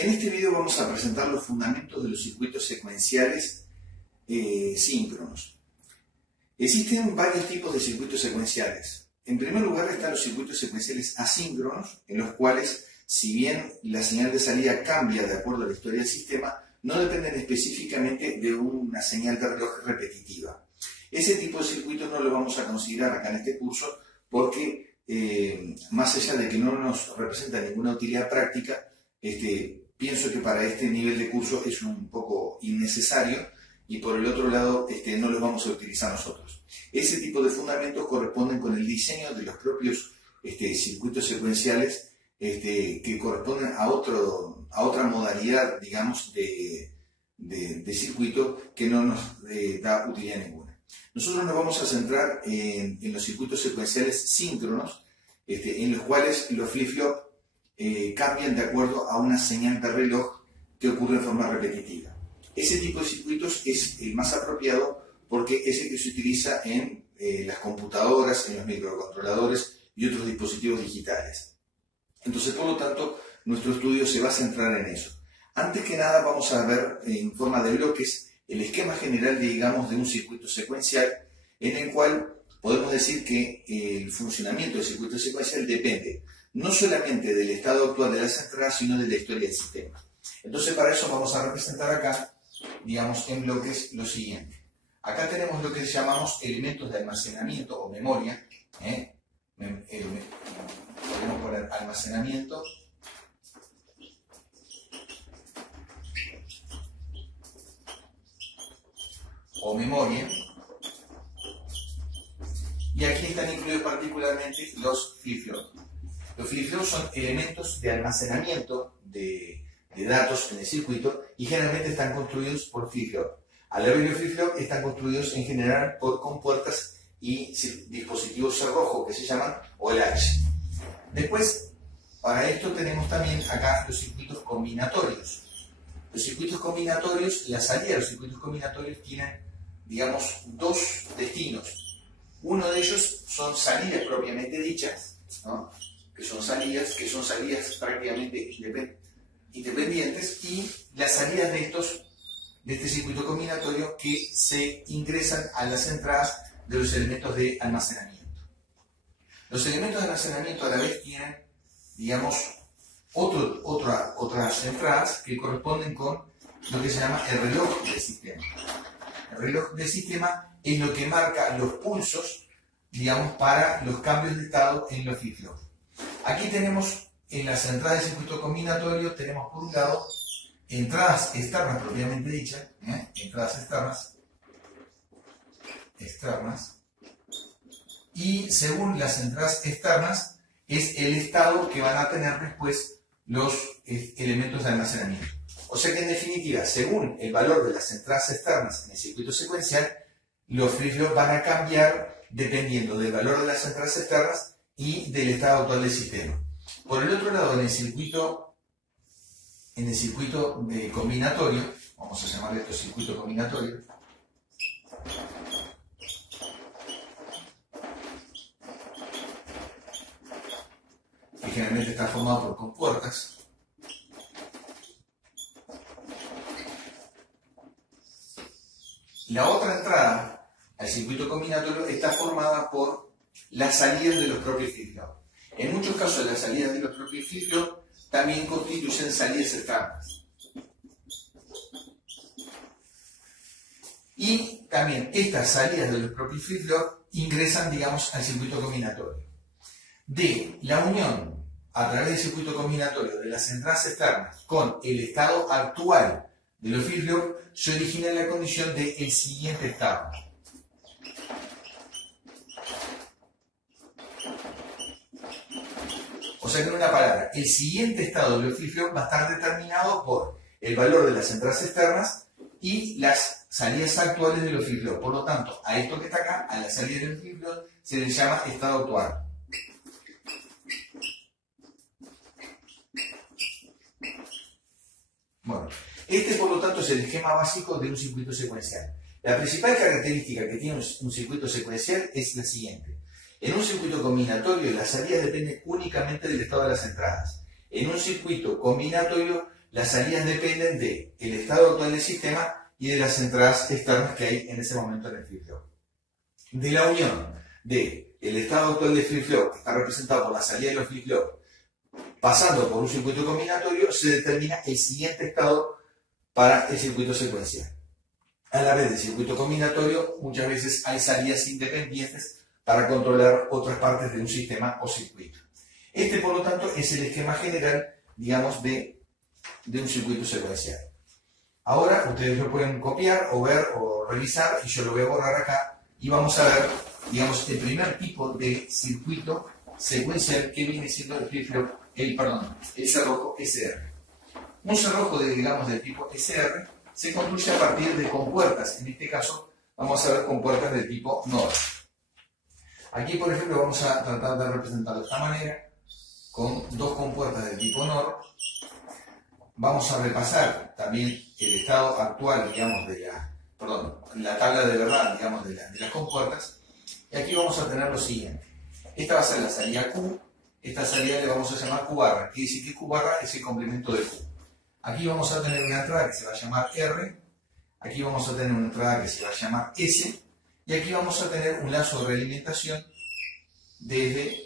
En este video vamos a presentar los fundamentos de los circuitos secuenciales síncronos. Existen varios tipos de circuitos secuenciales. En primer lugar están los circuitos secuenciales asíncronos, en los cuales, si bien la señal de salida cambia de acuerdo a la historia del sistema, no dependen específicamente de una señal de reloj repetitiva. Ese tipo de circuitos no lo vamos a considerar acá en este curso porque, más allá de que no nos representa ninguna utilidad práctica, pienso que para este nivel de curso es un poco innecesario y por el otro lado no los vamos a utilizar nosotros. Ese tipo de fundamentos corresponden con el diseño de los propios circuitos secuenciales que corresponden a otra modalidad, digamos, de circuito que no nos da utilidad ninguna. Nosotros nos vamos a centrar en los circuitos secuenciales síncronos, en los cuales los flip-flop cambian de acuerdo a una señal de reloj que ocurre de forma repetitiva. Ese tipo de circuitos es el más apropiado porque es el que se utiliza en las computadoras, en los microcontroladores y otros dispositivos digitales. Entonces, por lo tanto, nuestro estudio se va a centrar en eso. Antes que nada, vamos a ver en forma de bloques el esquema general, digamos, de un circuito secuencial en el cual podemos decir que el funcionamiento del circuito secuencial depende no solamente del estado actual de las entradas, sino de la historia del sistema. Entonces, para eso vamos a representar acá, digamos, en bloques lo siguiente. Acá tenemos lo que llamamos elementos de almacenamiento o memoria. Podemos poner almacenamiento o memoria. Y aquí están incluidos particularmente los flip-flop. Los flip-flop son elementos de almacenamiento de datos en el circuito y generalmente están construidos por flip-flop. Al haber los flip-flop están construidos en general por compuertas y dispositivos cerrojo que se llaman o latch. Después, para esto tenemos también acá los circuitos combinatorios. Los circuitos combinatorios, la salida de los circuitos combinatorios tienen, digamos, dos destinos. Uno de ellos son salidas propiamente dichas, ¿no? que son salidas prácticamente independientes, y las salidas de este circuito combinatorio que se ingresan a las entradas de los elementos de almacenamiento. Los elementos de almacenamiento a la vez tienen, digamos, otras entradas que corresponden con lo que se llama el reloj del sistema. El reloj del sistema es lo que marca los pulsos, digamos, para los cambios de estado en los flip-flop. Aquí tenemos en las entradas del circuito combinatorio, tenemos por un lado entradas externas propiamente dichas, entradas externas, y según las entradas externas es el estado que van a tener después los elementos de almacenamiento. O sea que en definitiva, según el valor de las entradas externas en el circuito secuencial, los flip-flop van a cambiar dependiendo del valor de las entradas externas y del estado actual del sistema. Por el otro lado, en el circuito combinatorio, vamos a llamarle esto circuito combinatorio, que generalmente está formado por compuertas. La otra entrada al circuito combinatorio está formada por las salidas de los propios flip-flop. En muchos casos las salidas de los propios flip-flop también constituyen salidas externas. Y también estas salidas de los propios flip-flop ingresan, digamos, al circuito combinatorio. De la unión a través del circuito combinatorio de las entradas externas con el estado actual de los flip-flop se origina la condición del siguiente estado. O sea que en una palabra, el siguiente estado de los flip-flop va a estar determinado por el valor de las entradas externas y las salidas actuales de los flip-flop. Por lo tanto, a esto que está acá, a la salida de los flip-flop, se le llama estado actual. Bueno, por lo tanto es el esquema básico de un circuito secuencial. La principal característica que tiene un circuito secuencial es la siguiente. En un circuito combinatorio, las salidas dependen únicamente del estado de las entradas. En un circuito combinatorio, las salidas dependen del estado actual del sistema y de las entradas externas que hay en ese momento en el flip-flop. De la unión del estado actual del flip-flop, que está representado por la salida de los flip-flop, pasando por un circuito combinatorio, se determina el siguiente estado para el circuito secuencial. A la vez del circuito combinatorio, muchas veces hay salidas independientes para controlar otras partes de un sistema o circuito. Este, por lo tanto, es el esquema general, digamos, de un circuito secuencial. Ahora ustedes lo pueden copiar o ver o revisar, y yo lo voy a borrar acá, y vamos a ver, digamos, el primer tipo de circuito secuencial que viene siendo el flip-flop, el cerrojo SR. Un cerrojo digamos, del tipo SR se construye a partir de compuertas. En este caso, vamos a ver compuertas del tipo NOR. Aquí, por ejemplo, vamos a tratar de representarlo de esta manera, con dos compuertas del tipo NOR. Vamos a repasar también el estado actual, digamos, la tabla de verdad, digamos, de las compuertas. Y aquí vamos a tener lo siguiente. Esta va a ser la salida Q. Esta salida le vamos a llamar Q barra. Quiere decir que Q barra es el complemento de Q. Aquí vamos a tener una entrada que se va a llamar R. Aquí vamos a tener una entrada que se va a llamar S. Y aquí vamos a tener un lazo de realimentación desde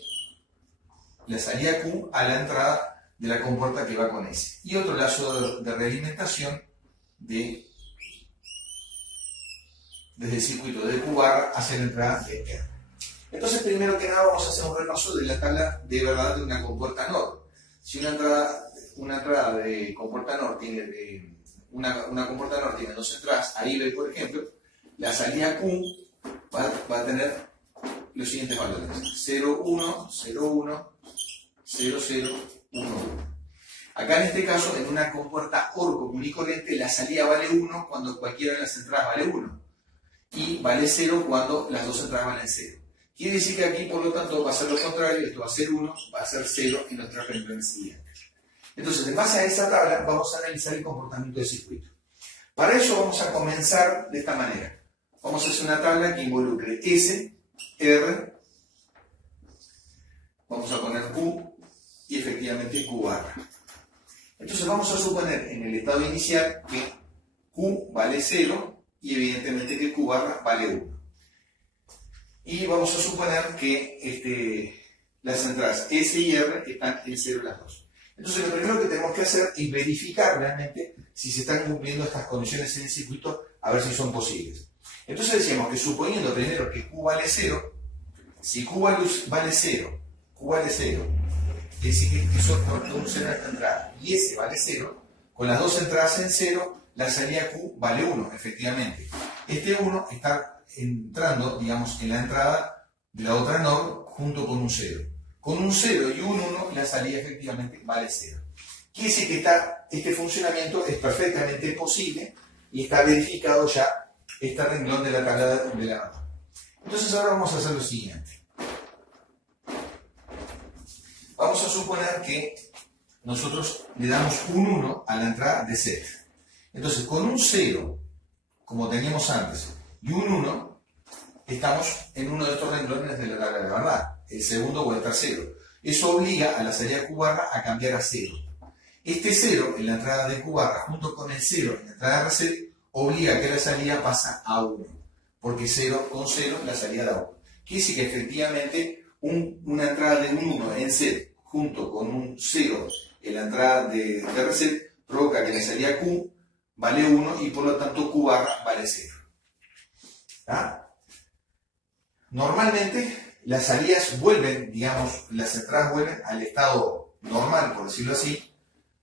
la salida Q a la entrada de la compuerta que va con S. Y otro lazo de realimentación desde el circuito de Q barra hacia la entrada de R. Entonces, primero que nada, vamos a hacer un repaso de la tabla de verdad de una compuerta NOR. Si una entrada de compuerta NOR tiene una compuerta NOR tiene dos entradas, ahí ve, por ejemplo, la salida Q va a tener los siguientes valores: 0, 1, 0, 1, 0, 0, 1, 1. Acá en este caso, en una compuerta OR común y corriente, la salida vale 1 cuando cualquiera de las entradas vale 1. Y vale 0 cuando las dos entradas valen 0. Quiere decir que aquí, por lo tanto, va a ser lo contrario. Esto va a ser 1, va a ser 0 en los tres renglones siguientes. Entonces, en base a esa tabla, vamos a analizar el comportamiento del circuito. Para eso vamos a comenzar de esta manera. Vamos a hacer una tabla que involucre S, R, vamos a poner Q y efectivamente Q barra. Entonces vamos a suponer en el estado inicial que Q vale 0 y evidentemente que Q barra vale 1. Y vamos a suponer que las entradas S y R están en 0 las dos. Entonces lo primero que tenemos que hacer es verificar realmente si se están cumpliendo estas condiciones en el circuito, a ver si son posibles. Entonces decíamos que suponiendo primero que Q vale 0, si Q vale 0, Q vale 0, es decir que eso corta un 0 en esta entrada, y S vale 0, con las dos entradas en 0, la salida Q vale 1, efectivamente. Este 1 está entrando, digamos, en la entrada de la otra NOR junto con un 0. Con un 0 y un 1, la salida efectivamente vale 0. Quiere decir que este funcionamiento es perfectamente posible y está verificado ya este renglón de la tabla de la NOR. Entonces ahora vamos a hacer lo siguiente. Vamos a suponer que nosotros le damos un 1 a la entrada de set. Entonces, con un 0, como teníamos antes, y un 1, estamos en uno de estos renglones de la tabla de verdad, el segundo o el tercero. Eso obliga a la salida Q barra a cambiar a 0. Este 0 en la entrada de Q barra junto con el 0 en la entrada de reset obliga a que la salida pasa a 1, porque 0 con 0 la salida da 1. Quiere decir que efectivamente una entrada de un 1 en set junto con un 0 en la entrada de reset provoca que la salida Q vale 1 y por lo tanto Q barra vale 0. ¿Ah? Normalmente las salidas vuelven, digamos, las entradas vuelven al estado normal, por decirlo así,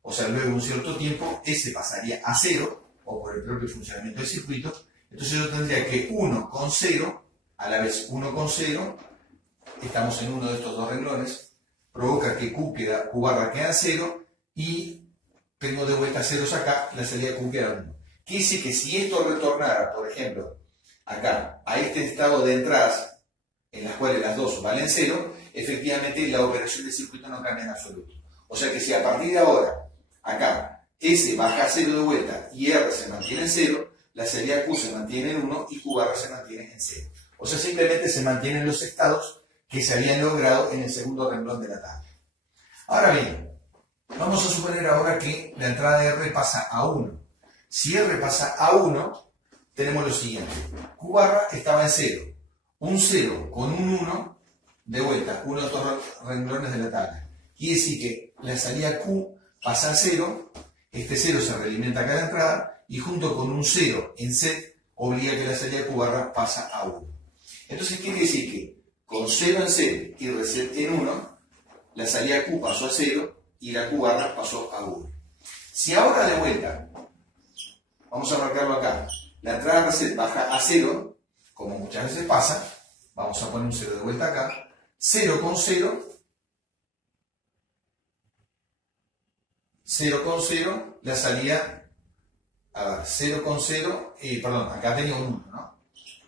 o sea, luego de un cierto tiempo, S pasaría a 0, o por el propio funcionamiento del circuito. Entonces yo tendría que 1 con 0, a la vez 1 con 0, estamos en uno de estos dos renglones, provoca que Q barra queda 0, y tengo de vuelta ceros acá, la salida Q queda 1. Quiere decir que si esto retornara, por ejemplo, acá, a este estado de entradas, en las cuales las dos valen 0, efectivamente la operación del circuito no cambia en absoluto. O sea que si a partir de ahora, acá, S baja a 0 de vuelta y R se mantiene en 0, la salida Q se mantiene en 1 y Q barra se mantiene en 0. O sea, simplemente se mantienen los estados que se habían logrado en el segundo renglón de la tabla. Ahora bien, Vamos a suponer ahora que la entrada de R pasa a 1. Si R pasa a 1, tenemos lo siguiente. Q barra estaba en 0. Un 0 con un 1, de vuelta, uno de estos renglones de la tabla. Quiere decir que la salida Q pasa a 0, este 0 se realimenta acá a la entrada, y junto con un 0 en set, obliga que la salida Q barra pasa a 1. Entonces quiere decir que con 0 en set y reset en 1, la salida Q pasó a 0 y la Q barra pasó a 1. Si ahora de vuelta, vamos a marcarlo acá, la entrada reset baja a 0, como muchas veces pasa, vamos a poner un 0 de vuelta acá, 0 con 0, 0 con 0, la salida, a ver, 0 con 0, perdón, acá tenía un 1, ¿no?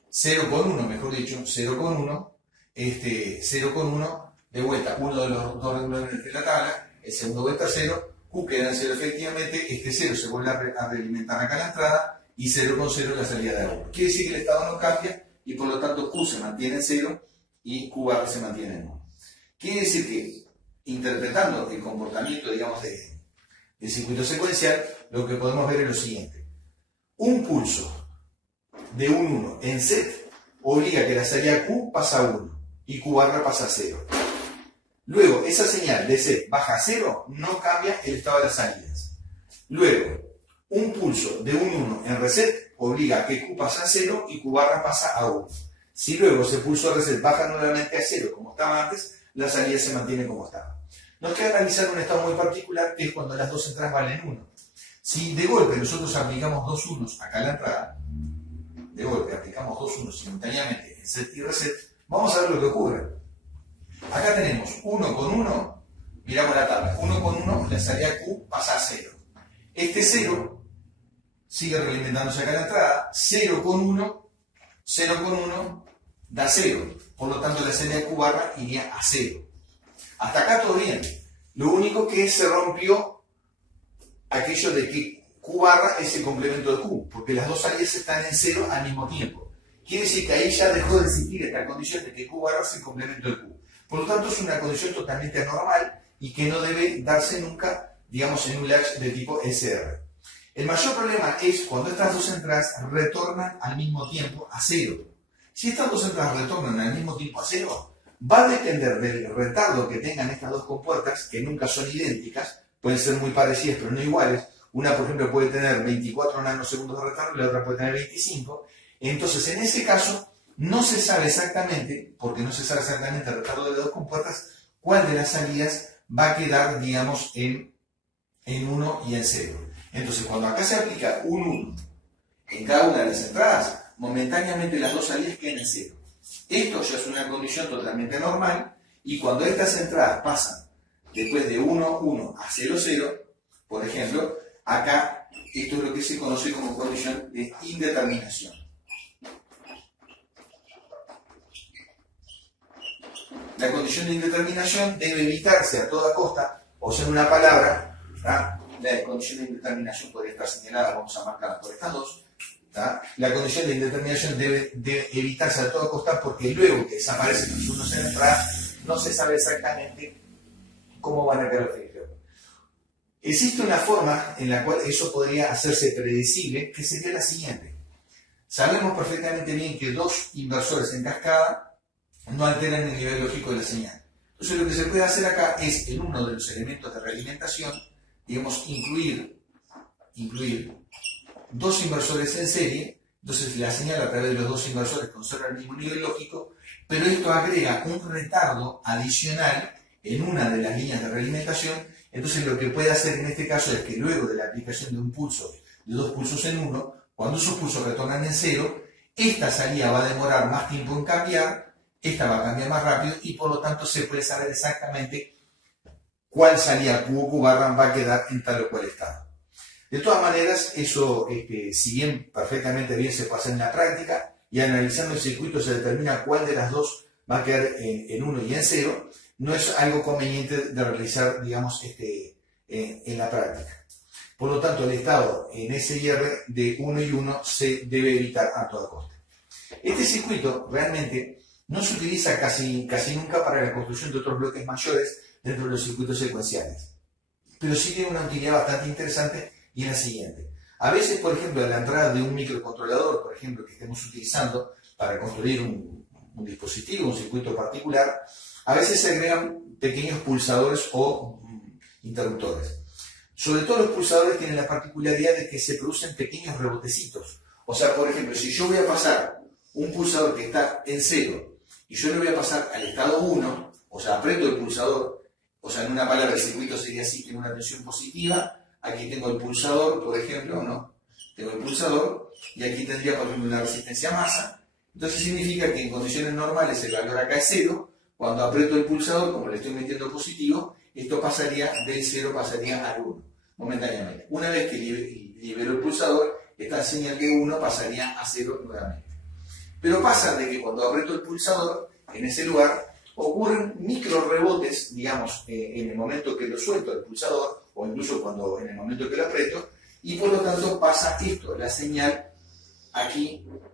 0 con 1, mejor dicho, 0 con 1, 0 con 1, de vuelta, uno de los dos renglones de la tabla, el segundo vuelta 0, Q queda en 0 efectivamente, este 0 se vuelve a realimentar acá a la entrada, y 0 con 0 la salida de 1. Quiere decir que el estado no cambia, y por lo tanto Q se mantiene en 0, y Q barra se mantiene en 1. Quiere decir que, interpretando el comportamiento, digamos, del circuito secuencial, lo que podemos ver es lo siguiente. Un pulso de un 1 en set obliga que la salida Q pasa a 1 y Q barra pasa a 0. Luego, esa señal de set baja a 0 no cambia el estado de las salidas. Luego, un pulso de un 1 en reset obliga a que Q pasa a 0 y Q barra pasa a 1. Si luego ese pulso de reset baja nuevamente a 0 como estaba antes, la salida se mantiene como estaba. Nos queda analizar un estado muy particular, que es cuando las dos entradas valen 1. Si de golpe nosotros aplicamos dos unos acá en la entrada, de golpe aplicamos dos unos simultáneamente en set y reset, vamos a ver lo que ocurre. Acá tenemos 1 con 1, miramos la tabla, 1 con 1, la salida Q pasa a 0. Este 0 sigue realimentándose acá en la entrada, 0 con 1 da 0, por lo tanto la salida Q barra iría a 0. Hasta acá todo bien. Lo único que se rompió aquello de que Q barra es el complemento de Q, porque las dos salidas están en 0 al mismo tiempo. Quiere decir que ahí ya dejó de existir esta condición de que Q barra es el complemento de Q. Por lo tanto, es una condición totalmente anormal y que no debe darse nunca, digamos, en un latch de tipo SR. El mayor problema es cuando estas dos entradas retornan al mismo tiempo a 0. Si estas dos entradas retornan al mismo tiempo a 0, va a depender del retardo que tengan estas dos compuertas, que nunca son idénticas, pueden ser muy parecidas pero no iguales. Una, por ejemplo, puede tener 24 nanosegundos de retardo y la otra puede tener 25. Entonces, en ese caso, no se sabe exactamente, porque no se sabe exactamente el retardo de las dos compuertas, cuál de las salidas va a quedar, digamos, en 1 y en 0. Entonces, cuando acá se aplica un 1 en cada una de las entradas, momentáneamente las dos salidas quedan en 0. Esto ya es una condición totalmente normal, y cuando estas entradas pasan después de 1, 1 a 0, 0, por ejemplo, acá esto es lo que se conoce como condición de indeterminación. La condición de indeterminación debe evitarse a toda costa, o sea, en una palabra, ¿tá? La condición de indeterminación podría estar señalada, vamos a marcarla por estas dos. ¿tá? La condición de indeterminación debe evitarse a toda costa porque luego que desaparecen los unos en la entrada, no se sabe exactamente cómo van a quedar los filtros. Existe una forma en la cual eso podría hacerse predecible, que sería la siguiente. Sabemos perfectamente bien que dos inversores en cascada no alteran el nivel lógico de la señal. Entonces lo que se puede hacer acá es, en uno de los elementos de realimentación, digamos, incluir dos inversores en serie. Entonces la señal a través de los dos inversores conserva el mismo nivel lógico, pero esto agrega un retardo adicional en una de las líneas de realimentación. Entonces lo que puede hacer en este caso es que luego de la aplicación de un pulso, de dos pulsos en uno, cuando esos pulsos retornan en 0, esta salida va a demorar más tiempo en cambiar, esta va a cambiar más rápido y por lo tanto se puede saber exactamente cuál salida Q o Q barra va a quedar en tal o cual estado. De todas maneras, eso, si bien perfectamente bien se puede hacer en la práctica, y analizando el circuito se determina cuál de las dos va a quedar en 1 y en 0, no es algo conveniente de realizar, digamos, en la práctica. Por lo tanto, el estado en SIR de 1 y 1 se debe evitar a toda costa. Este circuito realmente no se utiliza casi nunca para la construcción de otros bloques mayores dentro de los circuitos secuenciales. pero sí tiene una utilidad bastante interesante y es la siguiente. A veces, por ejemplo, a la entrada de un microcontrolador, por ejemplo, que estemos utilizando para construir un dispositivo, un circuito particular, a veces se agregan pequeños pulsadores o interruptores. Sobre todo los pulsadores tienen la particularidad de que se producen pequeños rebotecitos. O sea, por ejemplo, si yo voy a pasar un pulsador que está en 0 y yo le voy a pasar al estado 1, o sea, aprieto el pulsador, o sea, en una palabra el circuito sería así, tengo una tensión positiva, aquí tengo el pulsador, por ejemplo, ¿no? Tengo el pulsador y aquí tendría, por ejemplo, una resistencia masa. Entonces significa que en condiciones normales el valor acá es 0. Cuando aprieto el pulsador, como le estoy metiendo positivo, esto pasaría del 0 pasaría al 1, momentáneamente. Una vez que libero el pulsador, esta señal de 1 pasaría a 0 nuevamente. Pero pasa de que cuando aprieto el pulsador, en ese lugar, ocurren micro rebotes, digamos, en el momento que lo suelto el pulsador, o incluso cuando en el momento que lo aprieto, y por lo tanto pasa esto, la señal aquí puede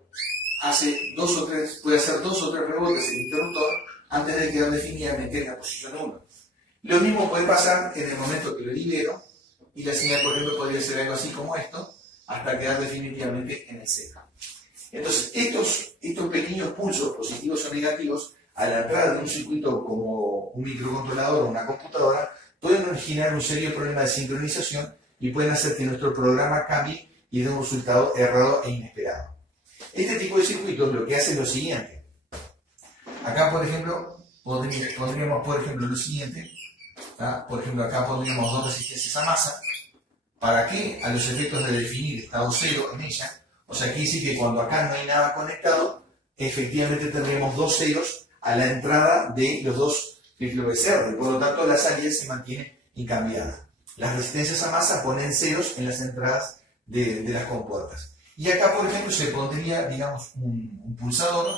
hacer dos o tres rebotes el interruptor antes de quedar definitivamente en la posición 1. Lo mismo puede pasar en el momento que lo libero, y la señal, por ejemplo, podría ser algo así como esto, hasta quedar definitivamente en el 0. Entonces, estos pequeños pulsos, positivos o negativos, a la entrada de un circuito como un microcontrolador o una computadora, pueden originar un serio problema de sincronización y pueden hacer que nuestro programa cambie y dé un resultado errado e inesperado. Este tipo de circuitos lo que hace es lo siguiente. Acá, por ejemplo, pondríamos, por ejemplo, lo siguiente. ¿Tá? Por ejemplo, acá pondríamos dos resistencias a masa. ¿Para qué? A los efectos de definir estado 0 en ella. O sea, quiere decir que cuando acá no hay nada conectado, efectivamente tendríamos dos ceros a la entrada de los dos flip-flops R. Por lo tanto, la salida se mantiene incambiada. Las resistencias a masa ponen ceros en las entradas de las compuertas. Y acá, por ejemplo, se pondría, digamos, un pulsador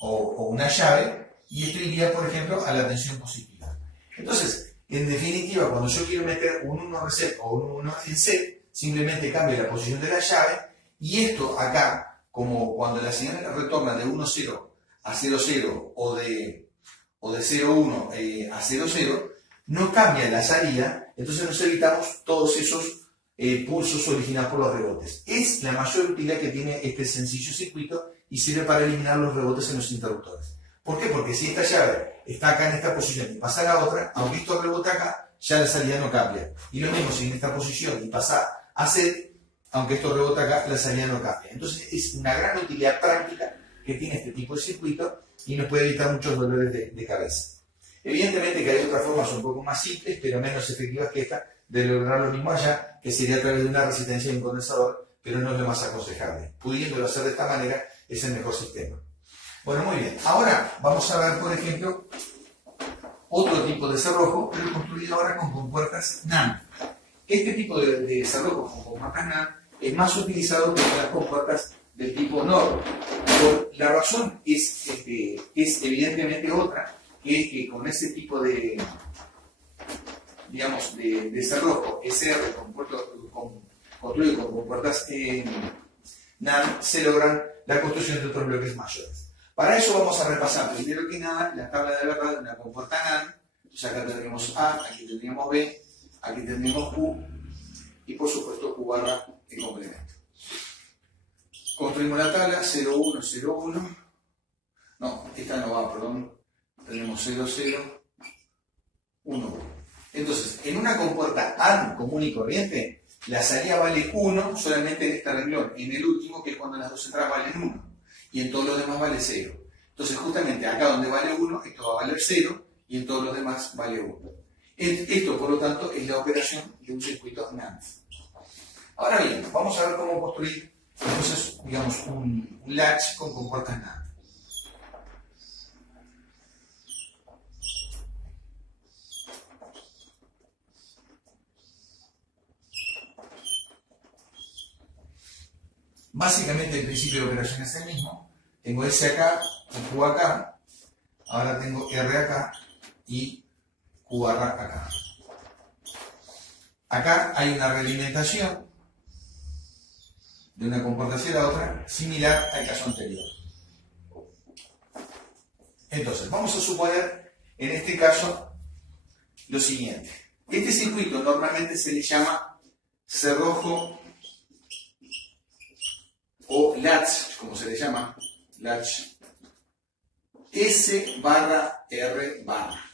o una llave, y esto iría, por ejemplo, a la tensión positiva. Entonces, en definitiva, cuando yo quiero meter un 1 reset o un 1 en set, simplemente cambio la posición de la llave, y esto acá, como cuando la señal retorna de 1,0 a 0,0 o de 0,1 a 0,0, no cambia la salida, entonces nos evitamos todos esos pulsos originados por los rebotes. Es la mayor utilidad que tiene este sencillo circuito y sirve para eliminar los rebotes en los interruptores. ¿Por qué? Porque si esta llave está acá en esta posición y pasa a la otra, aunque esto rebote acá, ya la salida no cambia. Y lo mismo si en esta posición y pasa a set, aunque esto rebote acá, la salida no cambia. Entonces es una gran utilidad práctica que tiene este tipo de circuito y nos puede evitar muchos dolores de cabeza. Evidentemente que hay otras formas un poco más simples, pero menos efectivas que esta, de lograr lo mismo allá, que sería a través de una resistencia y un condensador, pero no es lo más aconsejable. Pudiéndolo hacer de esta manera, es el mejor sistema. Bueno, muy bien. Ahora vamos a ver, por ejemplo, otro tipo de cerrojo, pero construido ahora con compuertas NAND. Este tipo de cerrojo con compuertas NAND es más utilizado que las compuertas del tipo NOR. La razón es evidentemente otra, que es que con ese tipo de, digamos, de cerrojo SR construido con compuertas NAND, se logran la construcción de otros bloques mayores. Para eso vamos a repasar primero que nada la tabla de verdad de una compuerta NAND. Entonces acá tendríamos A, aquí tendríamos B, aquí tendríamos Q y por supuesto Q barra el complemento. Construimos la tabla 0, 1, 0, 1. No, esta no va, perdón. Tenemos 0, 0, 1, 1. Entonces, en una compuerta AND común y corriente, la salida vale 1 solamente en este renglón. En el último, que es cuando las dos entradas valen 1. Y en todos los demás vale 0. Entonces, justamente acá donde vale 1, esto va a valer 0, y en todos los demás vale 1. Esto, por lo tanto, es la operación de un circuito NAND. Ahora bien, vamos a ver cómo construir, entonces, digamos, un latch con compuertas NAND. Básicamente el principio de operación es el mismo. Tengo S acá y Q acá. Ahora tengo R acá y Q barra acá. Acá hay una realimentación de una compuerta hacia la otra, similar al caso anterior. Entonces, vamos a suponer en este caso lo siguiente. Este circuito normalmente se le llama cerrojo o latch, como se le llama, latch S barra R barra.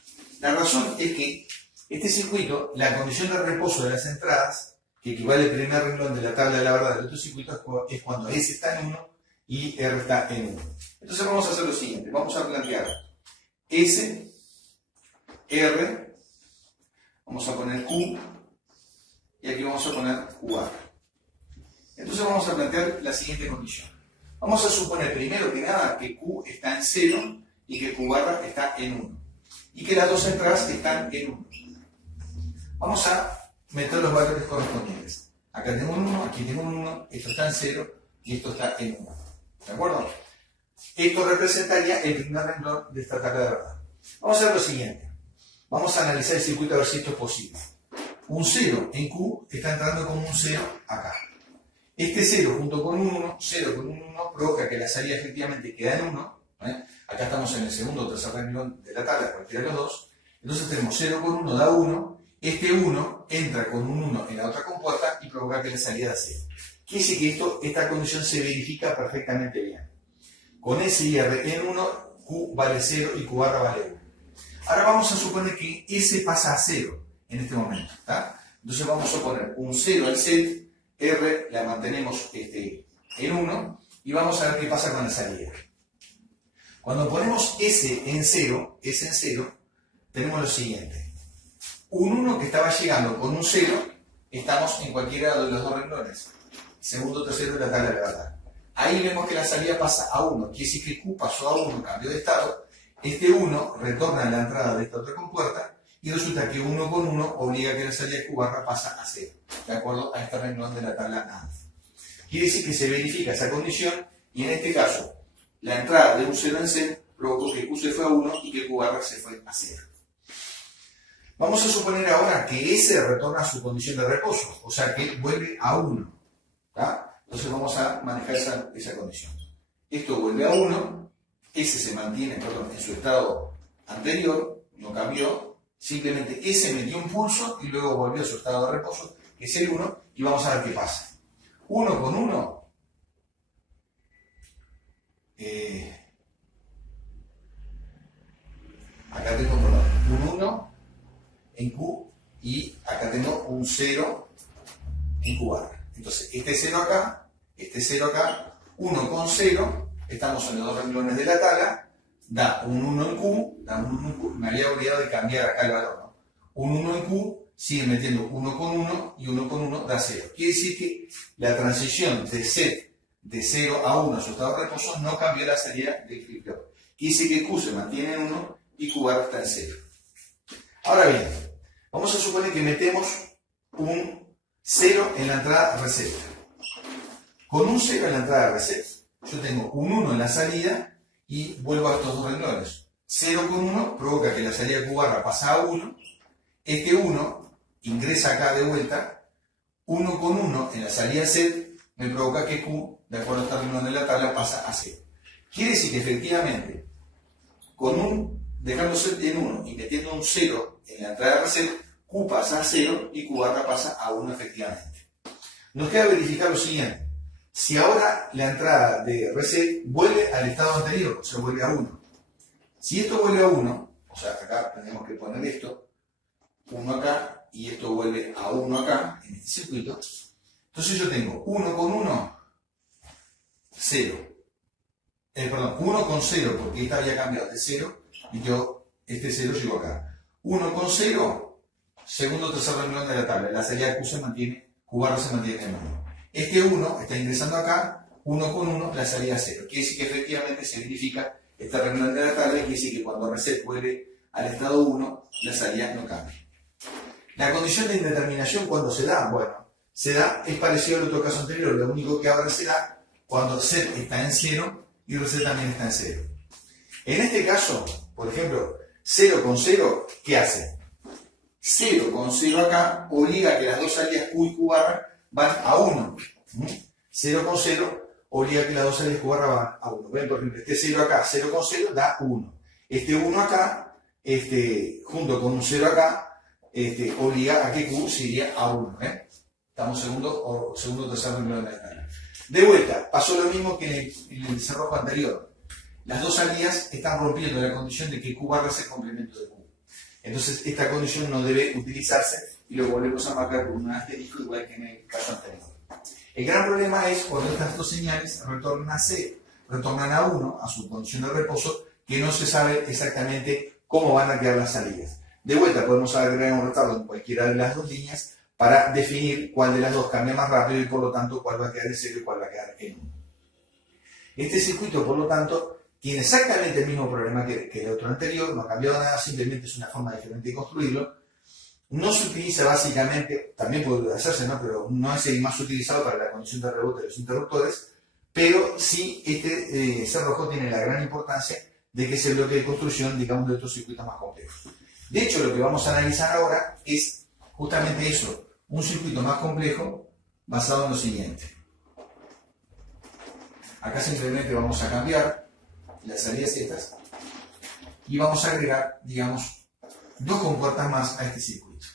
La razón es que este circuito, la condición de reposo de las entradas, que equivale al primer renglón de la tabla de la verdad del otro circuito, es cuando S está en 1 y R está en 1. Entonces vamos a hacer lo siguiente, vamos a plantear S, R, vamos a poner Q y aquí vamos a poner QR. Entonces vamos a plantear la siguiente condición. Vamos a suponer primero que nada que Q está en 0 y que Q barra está en 1 y que las dos entradas están en 1. Vamos a meter los valores correspondientes. Acá tengo un 1, aquí tengo un 1, esto está en 0 y esto está en 1. ¿De acuerdo? Esto representaría el primer renglón de esta tabla de verdad. Vamos a hacer lo siguiente. Vamos a analizar el circuito a ver si esto es posible. Un 0 en Q está entrando como un 0 acá. Este 0 junto con un 1, 0 con un 1, provoca que la salida efectivamente queda en 1. Acá estamos en el segundo o tercer renglón de la tabla, cualquiera de los dos. Entonces tenemos 0 con 1 da 1. Este 1 entra con un 1 en la otra compuerta y provoca que la salida da 0. Quiere decir que esta condición se verifica perfectamente bien. Con S y R en 1, Q vale 0 y Q barra vale 1. Ahora vamos a suponer que S pasa a 0 en este momento. Entonces vamos a poner un 0 al set, R la mantenemos en 1 y vamos a ver qué pasa con la salida. Cuando ponemos S en 0, tenemos lo siguiente. Un 1 que estaba llegando con un 0, estamos en cualquiera de los dos renglones. Segundo o tercero de la tabla de la verdad. Ahí vemos que la salida pasa a 1. Quiere decir que Q pasó a 1, cambió de estado. Este 1 retorna a la entrada de esta otra compuerta y resulta que 1 con 1 obliga a que la salida de Q barra pasa a 0. De acuerdo a este renglón de la tabla AND. Quiere decir que se verifica esa condición y en este caso la entrada de un 0 en C provocó que Q se fue a 1 y que Q barra se fue a 0. Vamos a suponer ahora que S retorna a su condición de reposo, o sea que vuelve a 1. Entonces vamos a manejar esa condición. Esto vuelve a 1, S se mantiene en su estado anterior, no cambió, simplemente S metió un pulso y luego volvió a su estado de reposo, que es el 1, y vamos a ver qué pasa. 1 con 1, acá tengo un 1 en Q y acá tengo un 0 en QR. Entonces, este 0 acá, 1 con 0, estamos en los dos renglones de la tabla, da un 1 en Q, me había olvidado de cambiar acá el valor, ¿no? Un 1 en Q, sigue metiendo 1 con 1 y 1 con 1 da 0. Quiere decir que la transición de set de 0 a 1 a su estado de reposo no cambió la salida del flip-flop. Quiere decir que Q se mantiene en 1 y Q barra está en 0. Ahora bien, vamos a suponer que metemos un 0 en la entrada reset. Con un 0 en la entrada reset, yo tengo un 1 en la salida y vuelvo a estos dos renglones. 0 con 1 provoca que la salida de Q barra pasa a 1. Este 1 ingresa acá de vuelta. 1 con 1 en la salida set me provoca que Q, de acuerdo a este renglón de la tabla, pasa a 0. Quiere decir que efectivamente, dejando set en 1 y metiendo un 0 en la entrada reset, Q pasa a 0 y Q barra pasa a 1 efectivamente. Nos queda verificar lo siguiente. Si ahora la entrada de reset vuelve al estado anterior, o sea, vuelve a 1. Si esto vuelve a 1, o sea, acá tenemos que poner esto, 1 acá, y esto vuelve a 1 acá, en este circuito, entonces yo tengo 1 con 1, 0. 1 con 0, porque esta había cambiado de 0, y yo, este 0 llegó acá. 1 con 0, segundo o tercer renglón de la tabla. La salida de Q se mantiene, Q barra se mantiene en 1. Este 1 está ingresando acá, 1 con 1, la salida a 0. Quiere decir que efectivamente se verifica este renglón de la tabla y quiere decir que cuando reset vuelve al estado 1, la salida no cambia. La condición de indeterminación, ¿cuándo se da? Bueno, se da, es parecido al otro caso anterior, lo único que ahora se da cuando set está en 0 y reset también está en 0. En este caso, por ejemplo, 0 con 0, ¿qué hace? 0 con 0 acá obliga a que las dos salidas Q y Q barra van a 1. 0 con 0 obliga a que las dos salidas Q barra van a 1. Ven, por ejemplo, este 0 acá, 0 con 0 da 1. Este 1 acá, junto con un 0 acá, obliga a que Q se iría a 1. Estamos segundo o tercer renglón de la tabla. De vuelta, pasó lo mismo que en el cerrojo anterior. Las dos salidas están rompiendo la condición de que Q barra es el complemento de Q. Entonces, esta condición no debe utilizarse y lo volvemos a marcar con un asterisco igual que en el caso anterior. El gran problema es cuando estas dos señales retornan a C, retornan a 1, a su condición de reposo, que no se sabe exactamente cómo van a quedar las salidas. De vuelta, podemos agregar un retardo en cualquiera de las dos líneas para definir cuál de las dos cambia más rápido y por lo tanto cuál va a quedar en 0 y cuál va a quedar en 1. Este circuito, por lo tanto, tiene exactamente el mismo problema que el otro anterior, no ha cambiado nada, simplemente es una forma diferente de construirlo. No se utiliza básicamente, también puede hacerse, ¿no? Pero no es el más utilizado para la condición de rebote de los interruptores, pero sí este cerrojo tiene la gran importancia de que es el bloque de construcción, digamos, de otros circuitos más complejos. De hecho, lo que vamos a analizar ahora es justamente eso, un circuito más complejo basado en lo siguiente. Acá simplemente vamos a cambiar las salidas estas y vamos a agregar, digamos, dos compuertas más a este circuito.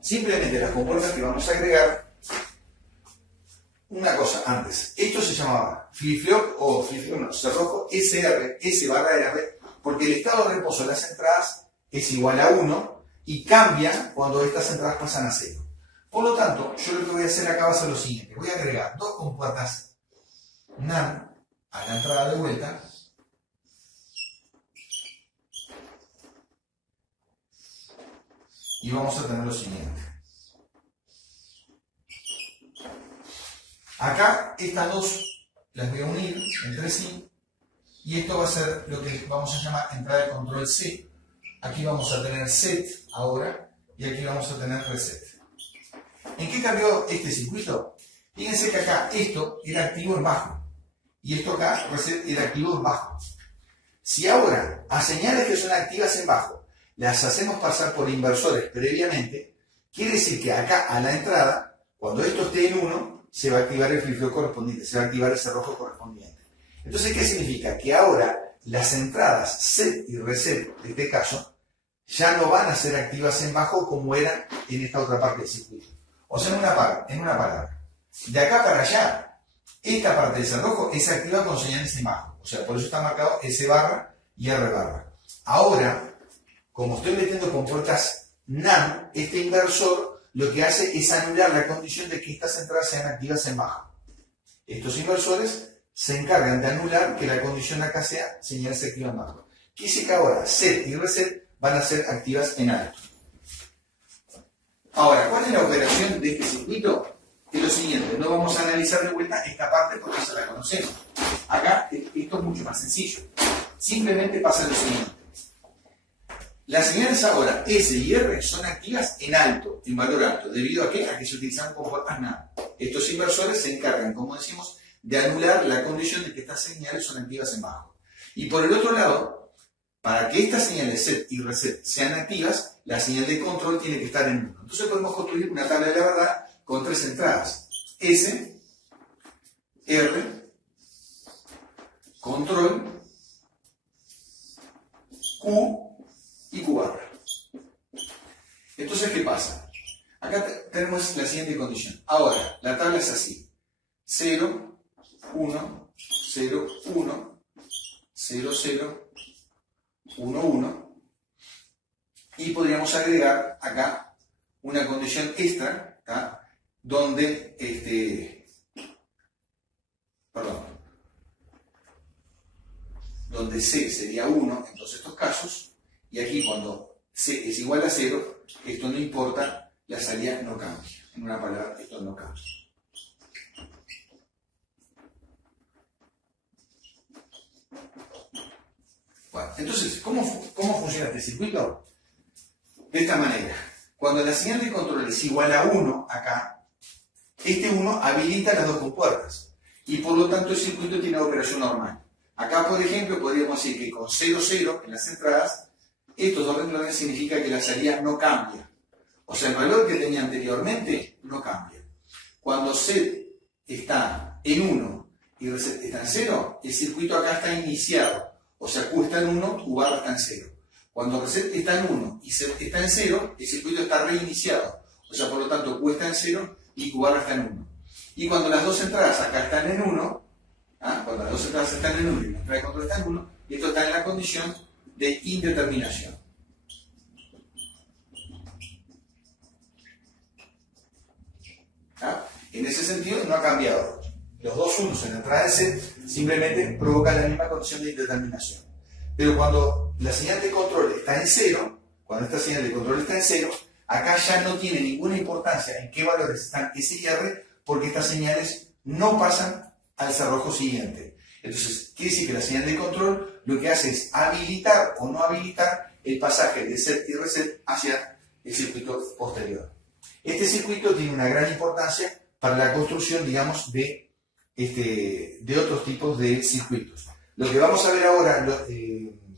Simplemente las compuertas que vamos a agregar, una cosa antes. Esto se llamaba flip-flop o flip-flop, no, cerrojo SR, S barra R, porque el estado de reposo de las entradas es igual a 1 y cambia cuando estas entradas pasan a 0. Por lo tanto, yo lo que voy a hacer acá va a ser lo siguiente. Voy a agregar dos compuertas NAND a la entrada de vuelta. Y vamos a tener lo siguiente. Acá estas dos las voy a unir entre sí. Y esto va a ser lo que vamos a llamar entrada de control C. Aquí vamos a tener set ahora y aquí vamos a tener reset. ¿En qué cambió este circuito? Fíjense que acá esto era activo en bajo y esto acá reset era activo en bajo. Si ahora a señales que son activas en bajo las hacemos pasar por inversores previamente, quiere decir que acá a la entrada, cuando esto esté en 1, se va a activar el flip-flop correspondiente, se va a activar el cerrojo correspondiente. Entonces, ¿qué significa? Que ahora las entradas set y reset de este caso ya no van a ser activas en bajo como eran en esta otra parte del circuito. O sea, en una palabra, de acá para allá, esta parte del cerrojo es activa con señales en bajo. O sea, por eso está marcado S barra y R barra. Ahora, como estoy metiendo compuertas NAND, este inversor lo que hace es anular la condición de que estas entradas sean activas en bajo. Estos inversores se encargan de anular que la condición acá sea señales activas en bajo. Quiere decir que ahora set y reset van a ser activas en alto. Ahora, ¿cuál es la operación de este circuito? Es lo siguiente, no vamos a analizar de vuelta esta parte porque ya la conocemos. Acá esto es mucho más sencillo. Simplemente pasa lo siguiente. Las señales ahora S y R son activas en alto, en valor alto. ¿Debido a qué? A que se utilizan compuertas NAND. Estos inversores se encargan, como decimos, de anular la condición de que estas señales son activas en bajo. Y por el otro lado, para que estas señales set y reset sean activas, la señal de control tiene que estar en 1. Entonces podemos construir una tabla de la verdad con tres entradas. S, R, control, Q y Q barra. Entonces, ¿qué pasa? Acá tenemos la siguiente condición. Ahora, la tabla es así. 0, 1, 0, 1, 0, 0, 1, 1. Y podríamos agregar acá una condición extra, ¿tá? Donde donde C sería 1 en todos estos casos, y aquí cuando C es igual a 0, esto no importa, la salida no cambia. En una palabra, esto no cambia. Bueno, entonces, ¿cómo funciona este circuito? De esta manera. Cuando la señal de control es igual a 1 acá, este 1 habilita las dos compuertas y por lo tanto el circuito tiene operación normal. Acá, por ejemplo, podríamos decir que con 0, 0 en las entradas, estos dos renglones significa que la salida no cambia. O sea, el valor que tenía anteriormente no cambia. Cuando set está en 1 y reset está en 0, el circuito acá está iniciado. O sea, Q está en 1, Q barra está en 0. Cuando reset está en 1 y está en 0, el circuito está reiniciado. O sea, por lo tanto, Q está en 0 y Q barra está en 1. Y cuando las dos entradas acá están en 1, cuando las dos entradas están en 1 y la entrada de control está en 1, esto está en la condición de indeterminación. En ese sentido no ha cambiado. Los dos unos en la entrada de set simplemente provocan la misma condición de indeterminación. Pero cuando la señal de control está en 0, cuando esta señal de control está en 0, acá ya no tiene ninguna importancia en qué valores están S y R, porque estas señales no pasan al cerrojo siguiente. Entonces, quiere decir que la señal de control lo que hace es habilitar o no habilitar el pasaje de set y reset hacia el circuito posterior. Este circuito tiene una gran importancia para la construcción, digamos, de otros tipos de circuitos. Lo que vamos a ver ahora,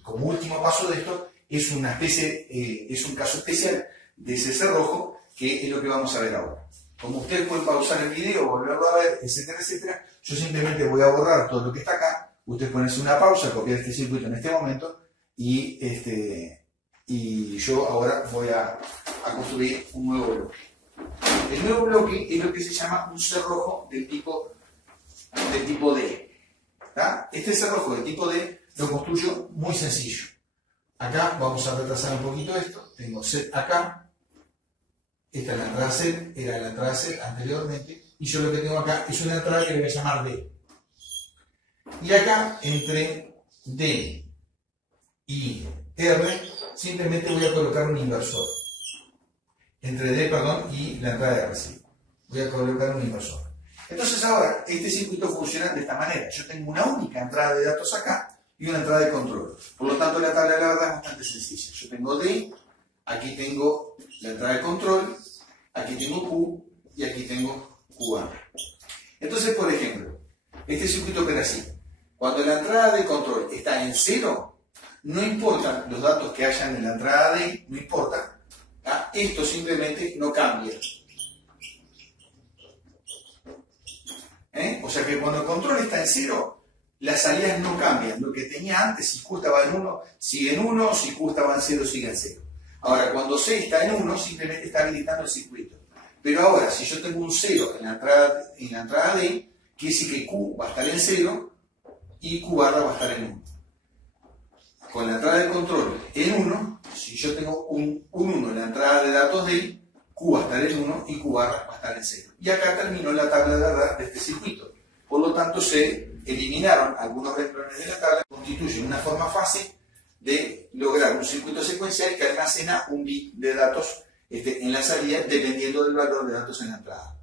como último paso de esto, es una especie, es un caso especial de ese cerrojo, que es lo que vamos a ver ahora. Como ustedes pueden pausar el video, volverlo a ver, etcétera, etcétera, yo simplemente voy a borrar todo lo que está acá. Ustedes pueden hacer una pausa, copiar este circuito en este momento, y yo ahora voy a construir un nuevo bloque. El nuevo bloque es lo que se llama un cerrojo del tipo D. ¿Tá? Este cerrojo del tipo D lo construyo muy sencillo. Acá vamos a retrasar un poquito esto. Tengo set acá. Esta es la entrada set, era la entrada set anteriormente. Y yo lo que tengo acá es una entrada que le voy a llamar D. Y acá, entre D y R, simplemente voy a colocar un inversor. Entre D, perdón, y la entrada de R. Voy a colocar un inversor. Entonces ahora, este circuito funciona de esta manera. Yo tengo una única entrada de datos acá y una entrada de control. Por lo tanto, la tabla de la verdad es bastante sencilla. Yo tengo D, aquí tengo la entrada de control, aquí tengo Q y aquí tengo QA. Entonces, por ejemplo, este circuito opera así. Cuando la entrada de control está en 0, no importan los datos que hayan en la entrada D, no importa. Esto simplemente no cambia. O sea que cuando el control está en 0, las salidas no cambian. Lo que tenía antes, si Q estaba en 1, sigue en 1, si Q estaba en 0, sigue en 0. Ahora, cuando C está en 1, simplemente está habilitando el circuito. Pero ahora, si yo tengo un 0 en la entrada D, quiere decir que Q va a estar en 0 y Q barra va a estar en 1. Con la entrada de control en 1, si yo tengo un 1 en la entrada de datos D, Q va a estar en 1 y Q barra va a estar en 0. Y acá terminó la tabla de verdad de este circuito. Por lo tanto, se eliminaron algunos renglones de la tabla, que constituyen una forma fácil de lograr un circuito secuencial que almacena un bit de datos en la salida, dependiendo del valor de datos en la entrada.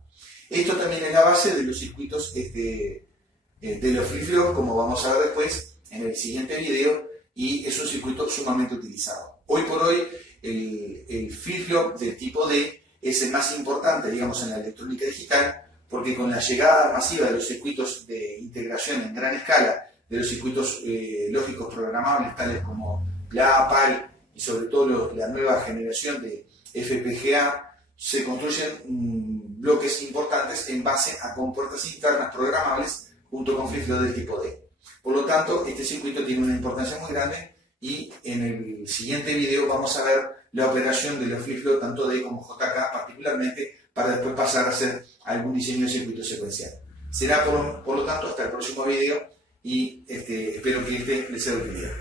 Esto también es la base de los circuitos de los flip-flop, como vamos a ver después en el siguiente video, y es un circuito sumamente utilizado. Hoy por hoy, el flip-flop del tipo D es el más importante, digamos, en la electrónica digital, porque con la llegada masiva de los circuitos de integración en gran escala, de los circuitos lógicos programables, tales como PLA, PAL y sobre todo la nueva generación de FPGA, se construyen bloques importantes en base a compuertas internas programables junto con flip-flop del tipo D. Por lo tanto, este circuito tiene una importancia muy grande y en el siguiente video vamos a ver la operación de los flip-flop tanto D como JK particularmente, para después pasar a hacer algún diseño de circuito secuencial. Será por lo tanto hasta el próximo video y espero que les sea de utilidad.